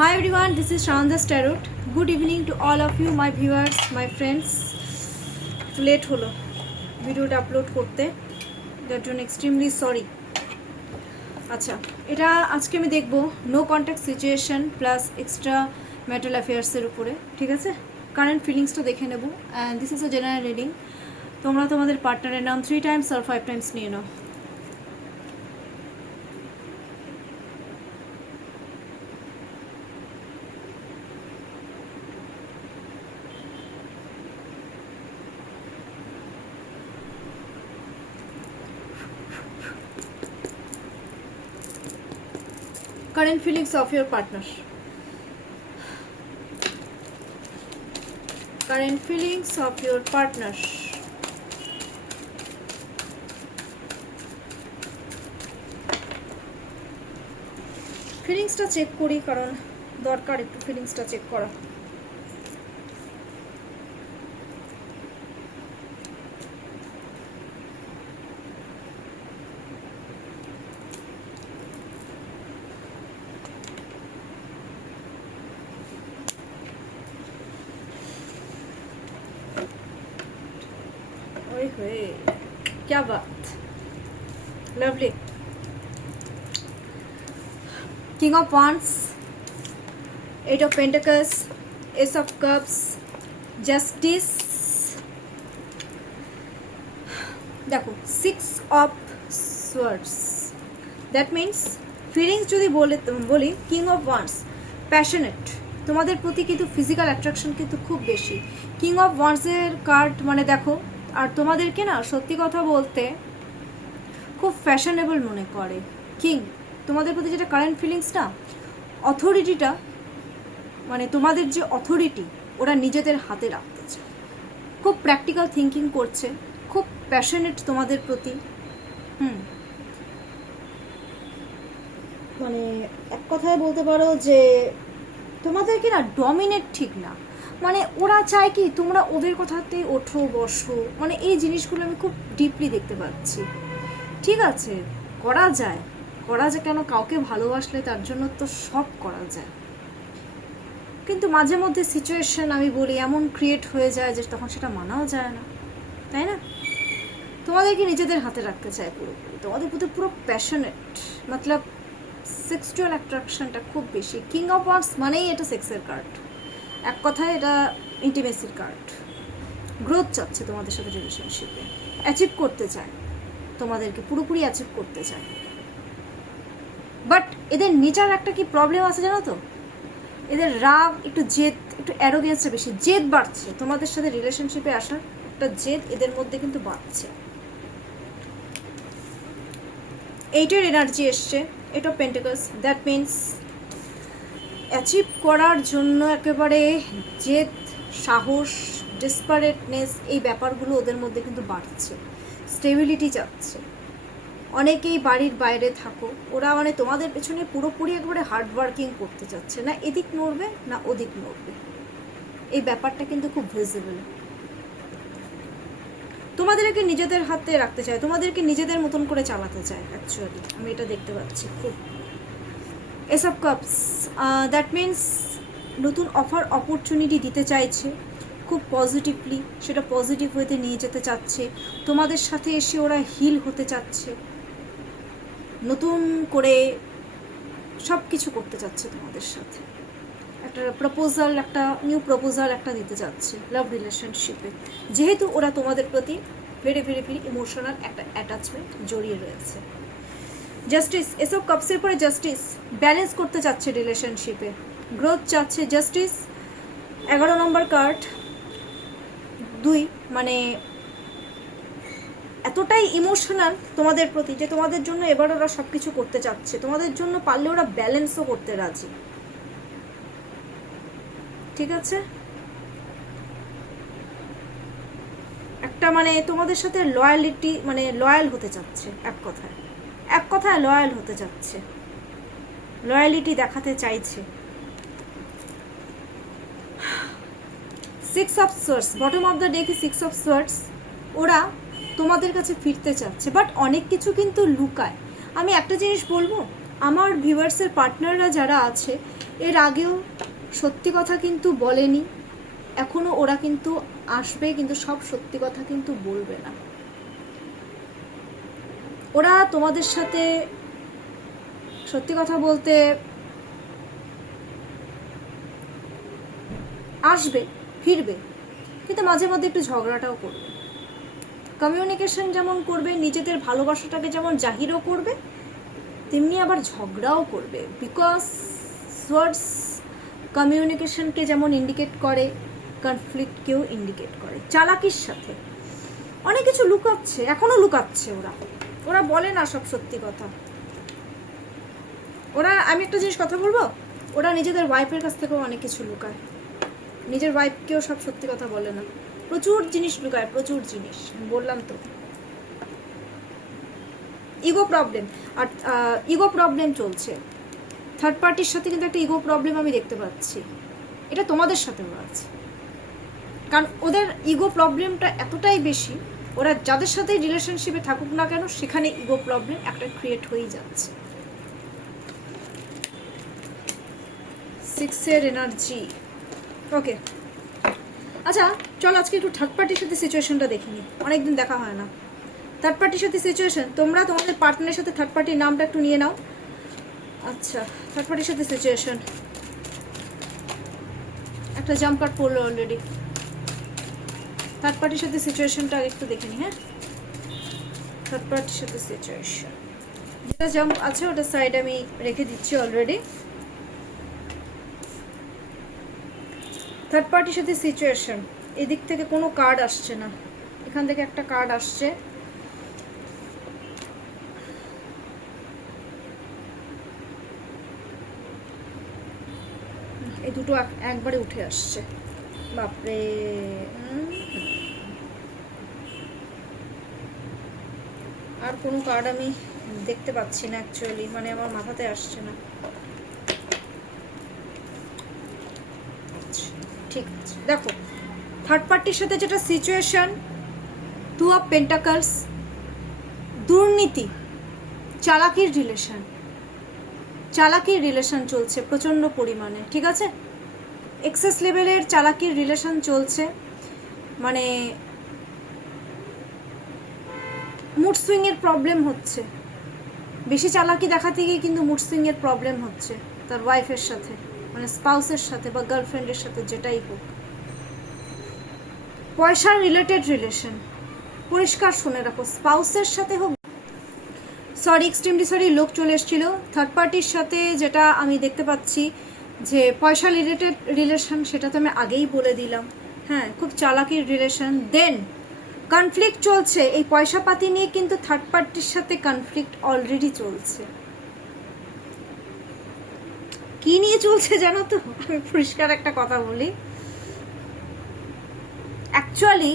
Hi everyone, this is Shanda's Tarot. Good evening to all of you, my viewers, my friends. Late হলো ভিডিওটা upload করতে, that জন্য extremely sorry. আচ্ছা, এটা আজকে আমি দেখব no contact situation plus extra marital অ্যাফেয়ার্সের উপরে, ঠিক আছে? কারেন্ট ফিলিংসটা দেখে নেব। And this is a general reading. তোমরা তোমাদের পার্টনারের নাম 3 টাইমস আর 5 টাইমস নিয়ে নাও। Current feelings of your partner. Current feelings of your partner. ফিলিংসটা চেক করি, কারণ দরকার একটু ফিলিংসটা চেক করা। क्या बात, lovely. King of Wands, Eight of Pentacles, Ace of Cups, Justice. দেখো, Six of Swords. That means feelings যদি বলি King of Wands, passionate. তোমাদের প্রতি কিন্তু ফিজিক্যাল অ্যাট্রাকশন কিন্তু খুব বেশি। কিং অফ ওয়ান্ডসের কার্ড মানে দেখো, আর তোমাদেরকে না সত্যি কথা বলতে খুব ফ্যাশনেবল মনে করে কিং। তোমাদের প্রতি যেটা কারেন্ট ফিলিংস না, অথরিটিটা মানে তোমাদের যে অথরিটি ওরা নিজেদের হাতে রাখতে চায়, খুব প্র্যাকটিক্যাল থিঙ্কিং করছে, খুব প্যাশনেট তোমাদের প্রতি। মানে এক কথায় বলতে পারো যে তোমাদেরকে না ডমিনেট ঠিক না, মানে ওরা চায় কি তোমরা ওদের কথাতে ওঠো বসো, মানে এই জিনিসগুলো আমি খুব ডিপলি দেখতে পাচ্ছি। ঠিক আছে, করা যায় কেন, কাউকে ভালোবাসলে তার জন্য তো সব করা যায়, কিন্তু মাঝে মধ্যে সিচুয়েশন আমি বলি এমন ক্রিয়েট হয়ে যায় যে তখন সেটা মানাও যায় না, তাই না? তোমাদেরকে নিজেদের হাতে রাখতে চায় পুরোপুরি, তোমাদের প্রতি পুরো প্যাশনেট, মতলব সেক্সুয়াল অ্যাট্রাকশনটা খুব বেশি। কিং অফ ওয়ান্ডস মানেই এটা সেক্সের কার্ড, এক কথায় এটা ইন্টিমেসির কার্ড। গ্রোথ চাচ্ছে তোমাদের সাথে রিলেশনশিপে, অ্যাচিভ করতে চায়, তোমাদেরকে পুরোপুরি অ্যাচিভ করতে চায়। বাট এদের নেচার একটা কি প্রবলেম আছে জানো তো, এদের রাগ, একটু জেদ, একটু অ্যারোগেন্সটা বেশি, জেদ বাড়ছে তোমাদের সাথে রিলেশনশিপে আসার একটা জেদ এদের মধ্যে কিন্তু বাড়ছে। এইটার এনার্জি এসছে, eight of pentacles. That means achieve করার জন্য একেবারে জেদ, সাহস, ডেসপারেটনেস, এই ব্যাপারগুলো ওদের মধ্যে কিন্তু বাড়ছে। স্টেবিলিটি চাচ্ছে। অনেকেই বাড়ির বাইরে থাকো, ওরা মানে তোমাদের পেছনে পুরোপুরি একবারে হার্ড ওয়ার্কিং করতে চাচ্ছে, না এদিক নড়বে না ওদিক নড়বে, এই ব্যাপারটা কিন্তু খুব ভিজিবল। তোমাদেরকে নিজেদের হাতে রাখতে চায়, তোমাদেরকে নিজেদের মতন করে চালাতে চায় অ্যাকচুয়ালি, আমি এটা দেখতে পাচ্ছি খুব। S of cups, that means নতুন অফার অপরচুনিটি দিতে চাইছে খুব পজিটিভলি, সেটা পজিটিভ ওয়েতে নিয়ে যেতে চাচ্ছে। তোমাদের সাথে এসে ওরা হিল হতে চাচ্ছে, নতুন করে সব কিছু করতে চাচ্ছে তোমাদের সাথে। একটা প্রপোজাল, একটা নিউ প্রপোজাল একটা দিতে চাচ্ছে লাভ রিলেশনশিপে, যেহেতু ওরা তোমাদের প্রতি ভেরি ভেরি ভেরি ইমোশনাল একটা অ্যাটাচমেন্ট জড়িয়ে রয়েছে। জাস্টিস, এসব কাপসের পরে জাস্টিস, ব্যালেন্স করতে চাচ্ছে রিলেশনশিপে, গ্রোথ চাচ্ছে। জাস্টিস 11 নম্বর কার্ড, 2 মানে এতটাই ইমোশনাল তোমাদের প্রতি যে তোমাদের জন্য এবার ওরা সব কিছু করতে চাচ্ছে, তোমাদের জন্য পারলে ওরা ব্যালেন্সও করতে রাজি। ঠিক আছে, একটা মানে তোমাদের সাথে লয়ালিটি, মানে লয়াল হতে চাচ্ছে, এক কথায় লয়াল হতে চাচ্ছে, লয়ালিটি দেখাতে চাইছে। 6 of swords, bottom of the day কি 6 অফ সোয়ার্ডস, ওরা তোমাদের কাছে ফিরতে চাচ্ছে, বাট অনেক কিছু কিন্তু লুকায়। আমি একটা জিনিস বলবো, আমার ভিউয়ার্সের পার্টনাররা যারা আছে এর আগেও সত্যি কথা কিন্তু বলেনি, এখনো ওরা কিন্তু আসবে, কিন্তু সব সত্যি কথা কিন্তু বলবে না। ওরা তোমাদের সাথে সত্যি কথা বলতে আসবে, ফিরবে, কিন্তু মাঝে মধ্যে একটু ঝগড়াটাও করবে। কমিউনিকেশন যেমন করবে, নিজেদের ভালোবাসাটাকে যেমন জাহিরও করবে, তেমনি আবার ঝগড়াও করবে। বিকজ ওয়ার্ডস কমিউনিকেশনকে যেমন ইন্ডিকেট করে, কনফ্লিক্টকেও ইন্ডিকেট করে। চালাকির সাথে অনেক কিছু লুকাচ্ছে, এখনো লুকাচ্ছে ওরা। ওরা বলে না সব সত্যি কথা। ওরা, আমি একটা জিনিস কথা বলবো, ওরা নিজেদের ওয়াইফের কাছ থেকেও অনেক কিছু লুকায়, নিজের ওয়াইফকেও সব সত্যি কথা বলে না, প্রচুর জিনিস লুকায়, প্রচুর জিনিস। বললাম তো ইগো প্রবলেম, আর ইগো প্রবলেম চলছে থার্ড পার্টির সাথে, কিন্তু একটা ইগো প্রবলেম আমি দেখতে পাচ্ছি। এটা তোমাদের সাথেও আছে, কারণ ওদের ইগো প্রবলেমটা এতটাই বেশি, ওরা যাদের সাথে রিলেশনশিপে থাকুক না কেন সেখানে ইগো প্রবলেম একটা ক্রিয়েট হয়েই যাচ্ছে। 6 এনার্জি। ওকে, আচ্ছা চলো আজকে একটু থার্ড পার্টির সাথে সিচুয়েশনটা দেখিনি, অনেকদিন দেখা হয় না। থার্ড পার্টির সাথে সিচুয়েশন, তোমরা তোমাদের পার্টনারের সাথে থার্ড পার্টির নামটা একটু নিয়ে নাও। আচ্ছা, থার্ড পার্টির সাথে সিচুয়েশন, একটা জাম্প কার্ড পড়লো অলরেডি। থার্ড পার্টির সাথে সিচুয়েশনটা একটু দেখে নি। হ্যাঁ, থার্ড পার্টির সাথে সিচুয়েশন যেটা জাম্প আছে ওটা সাইড আমি রেখে দিচ্ছি অলরেডি। থার্ড পার্টির সাথে সিচুয়েশন, এদিক থেকে কোনো কার্ড আসছে না, এখান থেকে একটা কার্ড আসছে। এই দুটো একবারে উঠে আসছে, বাপরে। আর কোনো কার্ড আমি দেখতে পাচ্ছি না অ্যাকচুয়ালি, মানে আমার মাথাতে আসছে না। ঠিক আছে, দেখো থার্ড পার্টির সাথে যেটা সিচুয়েশন, 2 অফ পেন্টাকলস, দুর্নীতি, চালাকির রিলেশন, চালাকির রিলেশন চলছে প্রচণ্ড পরিমাণে, ঠিক আছে? এক্সেস লেভেলের চালাকির রিলেশন চলছে, মানে মুড সুইংয়ের প্রবলেম হচ্ছে, বেশি চালাকি দেখাতে গিয়ে কিন্তু মুড সুইংয়ের প্রবলেম হচ্ছে তার ওয়াইফের সাথে, মানে স্পাউসের সাথে বা গার্লফ্রেন্ডের সাথে, যেটাই হোক। পয়সার রিলেটেড রিলেশন, পরিষ্কার শুনে রাখো, স্পাউসের সাথে হোক, সরি এক্সট্রিমলি সরি, লোক চলে এসেছিল থার্ড পার্টির সাথে, যেটা আমি দেখতে পাচ্ছি যে পয়সা রিলেটেড রিলেশন, সেটা তো আমি আগেই বলে দিলাম। হ্যাঁ, খুব চালাকির রিলেশন। দেন কনফ্লিক্ট চলছে, এই পয়সা পাতি নিয়ে কিন্তু থার্ড পার্টির সাথে কনফ্লিক্ট অলরেডি চলছে। কি নিয়ে চলছে জানো তো? আমি পরিষ্কার একটা কথা বলি, অ্যাকচুয়ালি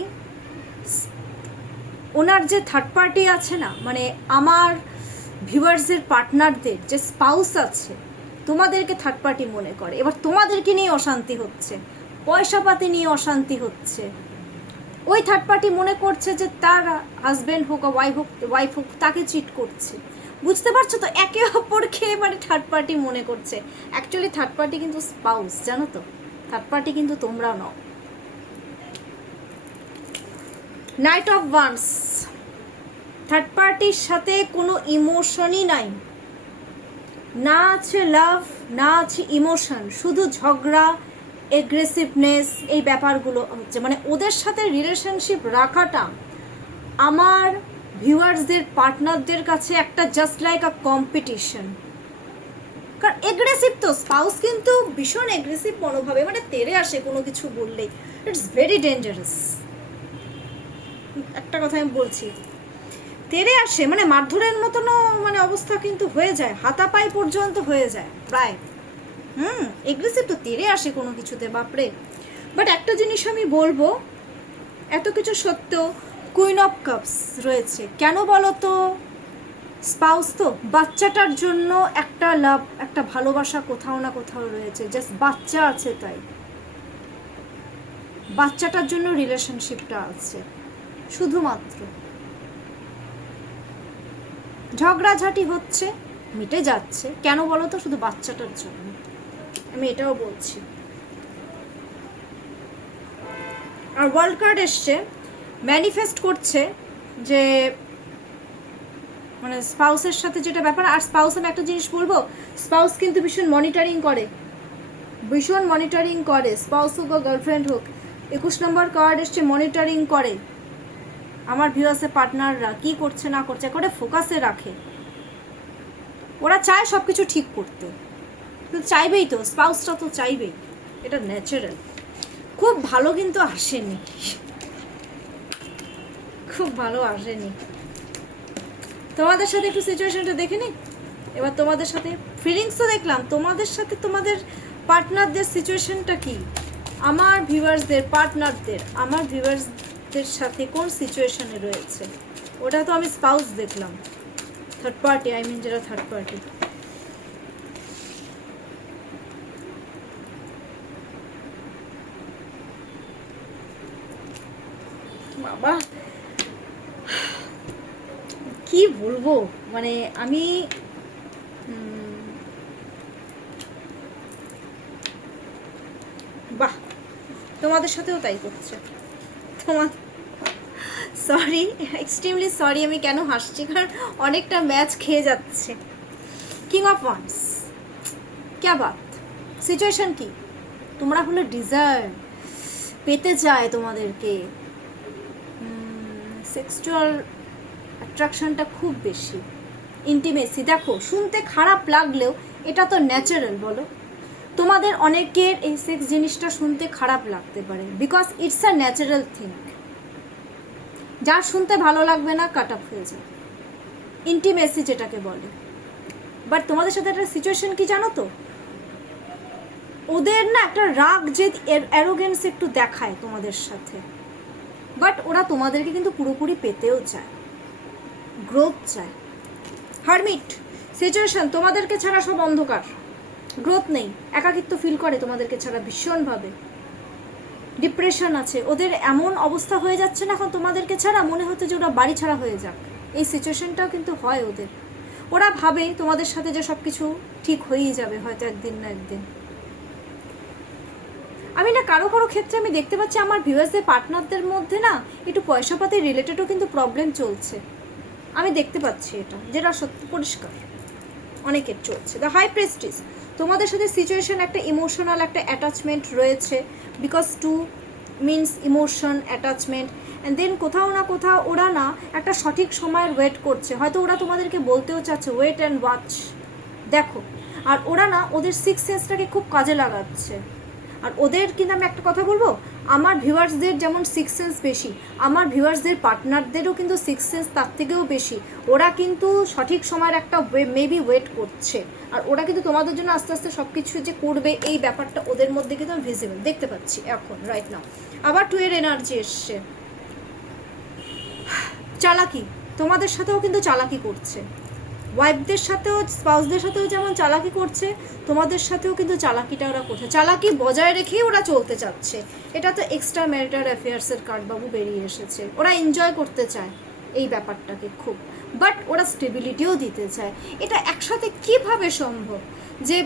ওনার যে থার্ড পার্টি আছে না, মানে আমার ভিউয়ার্সের পার্টনারদের যে স্পাউস আছে, তোমাদেরকে থার্ড পার্টি মনে করে। এবার তোমাদেরকে নিয়ে অশান্তি হচ্ছে, পয়সা পাতি নিয়ে অশান্তি হচ্ছে। ওই থার্ড পার্টি মনে করছে যে তার হাজব্যান্ড হোক ওয়াইফ হোক তাকে চিট করছে। বুঝতে পারছো তো? একে অপরকে মানে থার্ড পার্টি মনে করছে। অ্যাকচুয়ালি থার্ড পার্টি কিন্তু স্পাউস, জানো তো? থার্ড পার্টি কিন্তু তোমরা নও। নাইট অফ ওয়ান্স, থার্ড পার্টির সাথে কোনো ইমোশনই নাই, না আছে লাভ, না আছে ইমোশন, শুধু ঝগড়া, এগ্রেসিভনেস, এই ব্যাপারগুলো হচ্ছে। মানে ওদের সাথে রিলেশনশিপ রাখাটা আমার ভিউয়ার্সদের পার্টনারদের কাছে একটা জাস্ট লাইক আ কম্পিটিশন। কারণ এগ্রেসিভ তো স্পাউস কিন্তু ভীষণ এগ্রেসিভ মনোভাবে, মানে তেড়ে আসে কোনো কিছু বললেই। It's very dangerous. একটা কথা আমি বলছি, তেড়ে আসে মানে মারধরের মতনও মানে অবস্থা কিন্তু হয়ে যায়, হাতাপাই পর্যন্ত হয়ে যায় প্রায়। এগ্রেসিভ তো, তেড়ে আসে কোনো কিছুতে, বাপরে। বাট একটা জিনিস আমি বলবো, এত কিছু সত্ত্বেও কুইন অফ কাপস রয়েছে। কেন বলো তো? স্পাউস তো বাচ্চাটার জন্য একটা লাভ, একটা ভালোবাসা কোথাও না কোথাও রয়েছে, জাস্ট বাচ্চা আছে, তাই বাচ্চাটার জন্য রিলেশনশিপটা আছে শুধুমাত্র। ঝগড়াঝাটি হচ্ছে, মিটে যাচ্ছে, কেন বলো তো? শুধু বাচ্চাটার জন্য। আমি এটাও বলছি। আর ওয়ার্ল্ড কার্ড এসছে, ম্যানিফেস্ট করছে যে মানে স্পাউসের সাথে যেটা ব্যাপার। আর স্পাউস, আমি একটা জিনিস বলবো, স্পাউস কিন্তু ভীষণ মনিটরিং করে, ভীষণ মনিটরিং করে, স্পাউস হোক বা গার্লফ্রেন্ড হোক। 21 নম্বর কার্ড এসছে, মনিটরিং করে আমার ভিউয়ার্সের পার্টনাররা কি করছে না করছে, করে ফোকাসে রাখে। ওরা চায় সব কিছু ঠিক করতে, কিন্তু চাইবেই তো, স্পাউসটা তো চাইবেই, এটা ন্যাচারাল। খুব ভালো কিন্তু আসেনি, খুব ভালো আসেনি। তোমাদের সাথে একটু সিচুয়েশনটা দেখে নি এবার, তোমাদের সাথে ফিলিংসও দেখলাম, তোমাদের সাথে তোমাদের পার্টনারদের সিচুয়েশনটা কি, আমার ভিউয়ার্সদের পার্টনারদের, আমার ভিউয়ার্সদের সাথে কোন সিচুয়েশনে রয়েছে। ওটা তো আমি স্পাউস দেখলাম, থার্ড পার্টি, আই মিন যেটা থার্ড পার্টি। বাবা কি বলবো, মানে আমি বাহ, তোমাদের সাথেও তাই করছে। তোমার সরি, এক্সট্রিমলি সরি, আমি কেন হাসছি, কারণ অনেকটা ম্যাচ খেয়ে যাচ্ছে। কিং অফ ওয়ান্স, ক্যা বাত, সিচুয়েশন কি, তোমরা হলো ডিজায়ার, পেতে চায় তোমাদেরকে, সেক্সুয়াল অ্যাট্রাকশনটা খুব বেশি, ইন্টিমেসি। দেখো, শুনতে খারাপ লাগলেও এটা তো ন্যাচারাল, বলো। তোমাদের অনেকের এই সেক্স জিনিসটা শুনতে খারাপ লাগতে পারে, because it's a natural thing. যার শুনতে ভালো লাগবে না, কাট আপ হয়ে যায়, ইন্টিমেসি যেটাকে বলে। বাট তোমাদের সাথে একটা সিচুয়েশন কি জানো তো, ওদের না একটা রাগ, জেদ, অ্যারোগেন্স একটু দেখায় তোমাদের সাথে, বাট ওরা তোমাদেরকে কিন্তু পুরোপুরি পেতেও চায়, গ্রোথ চায়। হারমিট সিচুয়েশন, তোমাদেরকে ছাড়া সব অন্ধকার, গ্রোথ নেই, একাকিত্ব ফিল করে তোমাদেরকে ছাড়া ভীষণভাবে, ডিপ্রেশন আছে ওদের, এমন অবস্থা হয়ে যাচ্ছে না এখন তোমাদেরকে ছাড়া, মনে হচ্ছে যে ওরা বাড়ি ছাড়া হয়ে যাক। এই সিচুয়েশনটাও কিন্তু হয় ওদের, ওরা ভাবে তোমাদের সাথে যে সব কিছু ঠিক হয়েই যাবে হয়তো একদিন না একদিন। আমি না কারো কারো ক্ষেত্রে আমি দেখতে পাচ্ছি আমার ভিউয়ার্সদের পার্টনারদের মধ্যে না একটু পয়সাপাতি রিলেটেডও কিন্তু প্রবলেম চলছে, আমি দেখতে পাচ্ছি এটা, যেটা সত্যি পরিষ্কার অনেকের চলছে। দ্য হাই প্রেস্টিজ, তোমাদের সাথে সিচুয়েশন একটা ইমোশনাল একটা অ্যাটাচমেন্ট রয়েছে, because to means emotion, attachment, and then কোথাও না কোথাও ওরা না একটা সঠিক সময়ের ওয়েট করছে, হয়তো ওরা তোমাদেরকে বলতেও চাচ্ছে ওয়েট অ্যান্ড ওয়াচ, দেখো। আর ওরা না ওদের সিক্স সেন্সটাকে খুব কাজে লাগাচ্ছে। আর ওদের কিন্তু আমি একটা কথা বলবো, আমার ভিউয়ার্সদের যেমন সিক্স সেন্স বেশি, আমার ভিউয়ার্সদের পার্টনারদেরও কিন্তু সিক্স সেন্স তার থেকেও বেশি। ওরা কিন্তু সঠিক সময়ের একটা মেবি ওয়েট করছে, আর ওরা কিন্তু তোমাদের জন্য আস্তে আস্তে সব কিছু যে করবে, এই ব্যাপারটা ওদের মধ্যে কিন্তু আমি ভিজিবল দেখতে পাচ্ছি এখন রাইট নাও। আবার টু এর এনার্জি এসছে, চালাকি, তোমাদের সাথেও কিন্তু চালাকি করছে, ওয়াইফদের সাথেও স্পাউসদের সাথেও যেমন চালাকি করছে, তোমাদের সাথেও কিন্তু চালাকিটা ওরা করছে, চালাকি বজায় রেখেই ওরা চলতে চাচ্ছে। এটা তো এক্সট্রা ম্যারিটাল অ্যাফেয়ার্সের কার্ড বাবু বেরিয়ে এসেছে, ওরা এনজয় করতে চায় এই ব্যাপারটাকে খুব, বাট ওরা স্টেবিলিটিও দিতে চায়। এটা একসাথে কিভাবে সম্ভব যে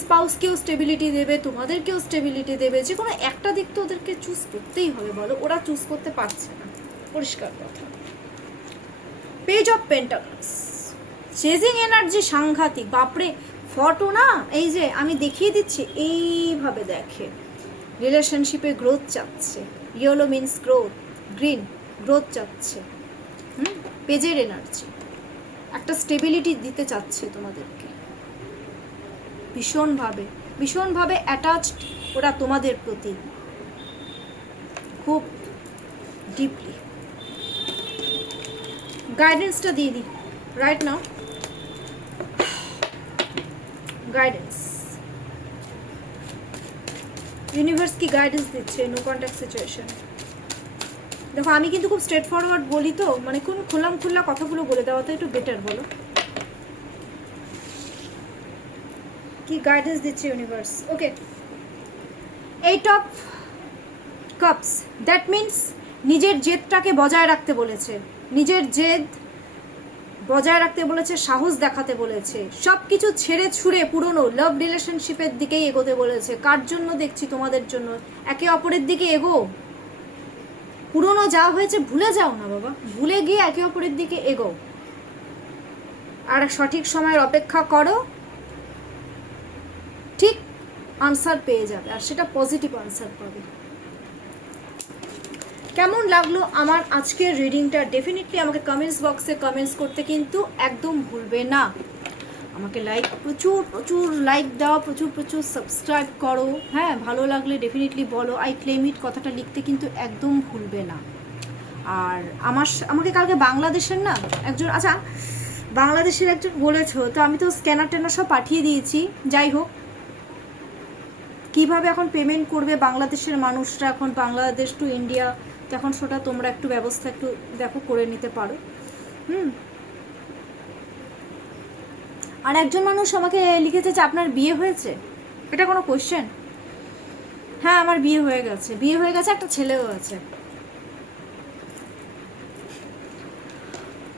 স্পাউসকেও স্টেবিলিটি দেবে, তোমাদেরকেও স্টেবিলিটি দেবে, যে কোনো একটা দিক তো ওদেরকে চুজ করতেই হবে, বলো। ওরা চুজ করতে পারছে না, পরিষ্কার কথা। Page of pentacles, chasing energy সাংঘাতিক, বাপরে। ফটো না, এই যে আমি দেখিয়ে দিচ্ছি, এইভাবে দেখে রিলেশনশিপে গ্রোথ চাচ্ছে, yellow means growth, green growth চাচ্ছে, পেজের এনার্জি একটা স্টেবিলিটি দিতে চাচ্ছে তোমাদেরকে, ভীষণভাবে ভীষণভাবে অ্যাটাচড ওরা তোমাদের প্রতি, খুব ডিপলি। গাইডেন্সটা দিয়ে দিই রাইট নাও, গাইডেন্স, ইউনিভার্স কি গাইডেন্স দিচ্ছে নো কন্ট্যাক্ট সিচুয়েশন। দেখো আমি কিন্তু খুব স্ট্রেট ফরওয়ার্ড বলি, তো মানে কোন খোলাম খোলা কথাগুলো বলে দেওয়া তো একটু বেটার, বলো কি গাইডেন্স দিচ্ছে universe. Okay, 8 of cups, that means নিজের জেদটাকে বজায় রাখতে বলেছে, নিজের জেদ বজায় রাখতে বলেছে, সাহস দেখাতে বলেছে, সব কিছু ছেড়ে ছুড়ে পুরনো লাভ রিলেশনশিপের দিকেই এগোতে বলেছে। কার জন্য দেখছি? তোমাদের জন্য। একে অপরের দিকে এগো, পুরনো যা হয়েছে ভুলে যাও না বাবা, ভুলে গিয়ে একে অপরের দিকে এগো, আর সঠিক সময়ের অপেক্ষা করো, ঠিক আনসার পেয়ে যাবে, আর সেটা পজিটিভ আনসার পাবে। কেমন লাগলো আমার আজকের রিডিংটা ডেফিনেটলি আমাকে কমেন্টস বক্সে কমেন্টস করতে কিন্তু একদম ভুলবে না। আমাকে প্রচুর প্রচুর লাইক দাও, প্রচুর প্রচুর সাবস্ক্রাইব করো। হ্যাঁ, ভালো লাগলে ডেফিনেটলি বলো আই ক্লেম ইট কথাটা লিখতে কিন্তু একদম ভুলবে না। আর আমাকে কালকে বাংলাদেশের না একজন, আচ্ছা বাংলাদেশের একজন বলেছো, তো আমি তো স্ক্যানার ট্যানার সব পাঠিয়ে দিয়েছি। যাই হোক, কিভাবে এখন পেমেন্ট করবে বাংলাদেশের মানুষরা, এখন বাংলাদেশ টু ইন্ডিয়া, তখন সেটা তোমরা একটু ব্যবস্থা একটু দেখো, করে নিতে পারো। আর একজন মানুষ আমাকে লিখেছে যে আপনার বিয়ে হয়েছে, এটা কোনো কোয়েশ্চেন? হ্যাঁ, আমার বিয়ে হয়ে গেছে, একটা ছেলেও আছে।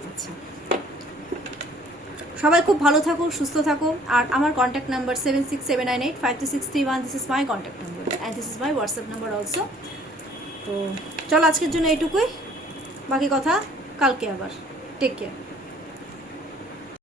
আচ্ছা, সবাই খুব ভালো থাকো, সুস্থ থাকো। আর আমার contact number 7679852631, this is my contact number and this is my WhatsApp number also. তো চলো আজকের জন্য এইটুকুই, বাকি কথা কালকে আবার। Take care.